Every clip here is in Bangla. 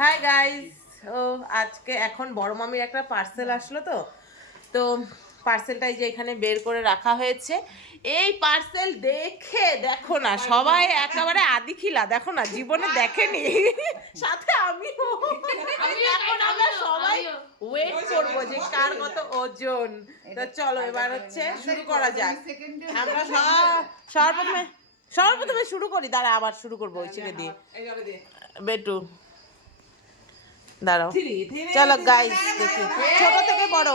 হাই গাইস, ও আজকে এখন বড় মামির একটা পার্সেল আসলো, তো পার্সেলটাই যে এখানে বের করে রাখা হয়েছে। এই পার্সেল দেখে দেখো না, সবাই একেবারে আদিখিলা, দেখো না, জীবনে দেখেনি, সাথে আমিও। এখন আমরা সবাই ওয়েট করবো যে কার কত ওজন। তো চলো এবার হচ্ছে শুরু করা যাক। আমরা সর্বপ্রথমে শুরু করি, দাঁড়া আবার শুরু করবো ওই ছেলে দিয়ে। বেটু দাঁড়াও, চলো গাইস দেখি ছোট থেকে বড়।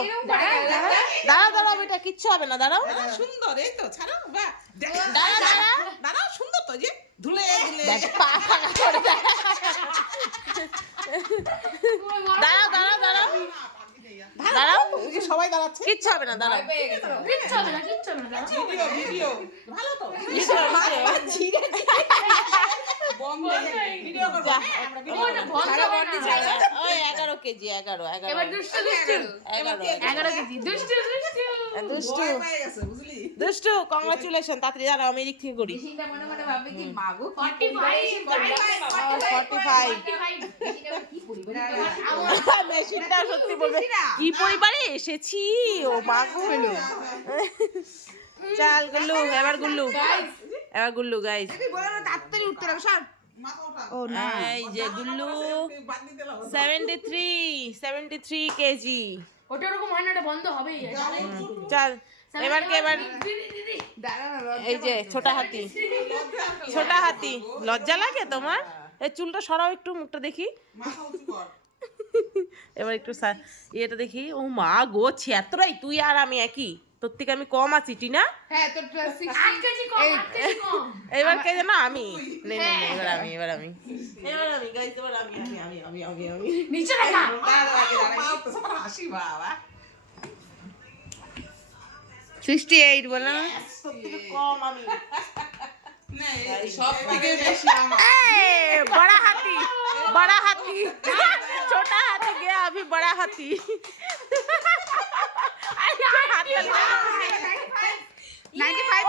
দাঁড়াও বেটা, কিচ্ছু হবে না, দাঁড়াও। সুন্দর, এই তো ছাড়ো, বাহ, দাঁড়াও সুন্দর তো, যে ধুলে ধুলে পা ফাঁকা করে দাঁড়াও, সবাই দাঁড়াচ্ছে, কিচ্ছু হবে না, দাঁড়াও। ভিডিও ভালো তো, ভিডিও করব। ওই 11 কেজি, 11 কেজি। দুষ্টু দুষ্টু, কংগ্রাচুলেশন। তাড়াতাড়ি দাঁড়াও, আমি এদিক থেকে করি। 45। মেশিনটা সত্যি বলবে কি পরিবারে এসেছি, ও মাগো। চাল গুল্লু, এবার গুল্লু গাইস। ও না, এই যে গুল্লু 73 কেজি। ওটা ওরকম হয় না, এটা বন্ধ হবেই। চল এবার এই যে ছোটা হাতি। লজ্জা লাগে তোমার? এই চুলটা সরাও একটু, মুখটা দেখি। এবার একটু ইয়েটা দেখি। ও মা গো, 76। তুই আর আমি একই, তোর থেকে আমি কম আছি টিনা। হ্যাঁ, তোর 8 কেজি কম, 8 কেজি কম। এবার কে যেন আমি, এবার আমি গাইস, এবার আমি নিচে রাখা। হাসি বাবা, 68 বল না, কম আমি। সব থেকে বেশি আমার। बड़ा हाथी छोटा हाथी गया अभी बड़ा हाथी। 95।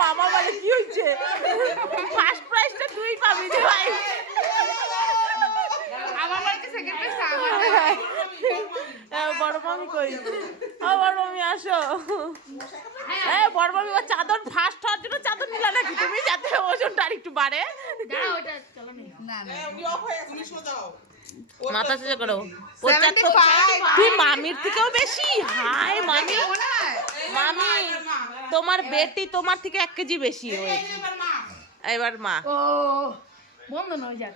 মামা বলে কি হয়েছে, ফার্স্ট প্রাইজটা তুই পাবি যে ভাই। আমার বাড়িতে সেকেন্ড প্রাইজ আমার। বড় মামি কই? বড় মামি আসো। বড় মামি চাদর ফার্স্ট হওয়ার জন্য চাদর নিলা নাকি তুমি, যাতে ওজনটা আর একটু বাড়ে? দাঁড়াও, ওটা চলো না। উনি অফ হয়ে গেছে, উনি সোজাও। মাথা সোজা করো। 75। তুই মামির থেকেও বেশি। হাই মামি, তোমার বেটি তোমার থেকে 1 কেজি বেশি। এবার মা। ও বন্ধ নয় যাক।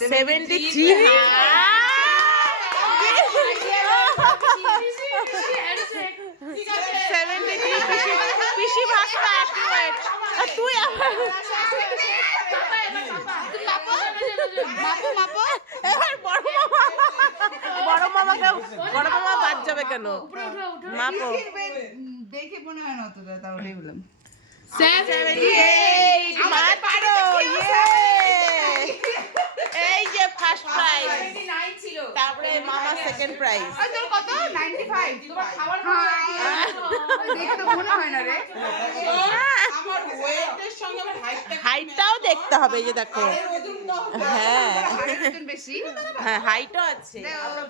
73। পিসি ভাষা তুই আবার এবার বড় মামা বাদ যাবে কেন? মাপো। দেখে মনে হয় না অতটা, তাহলেই বললাম 78 মাত্র। এই যে ফার্স্ট প্রাইজ, তারপরে মামা সেকেন্ড প্রাইজ। তোর কত? 95। তোমার খাবার দেখে তো মনে হয় না রে। আমার ওয়েটের সঙ্গে আমার হাইটটাও দেখতে হবে, এই যে দেখো। হ্যাঁ ওজন বেশি। হ্যাঁ, হাইটও আছে।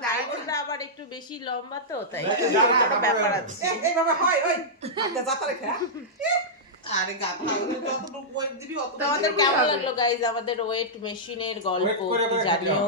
দাদা আবার একটু বেশি লম্বা, তো তাই একটা ব্যাপার আছে। এই বাবা, হয় ওই হাতে যাতা রেখে। আরে গাধা, ওদের যতটুকু ওয়েট দিবি অত। তোমাদের কেমন লাগলো গাইজ আমাদের ওয়েট মেশিনের গল্প? জানিও।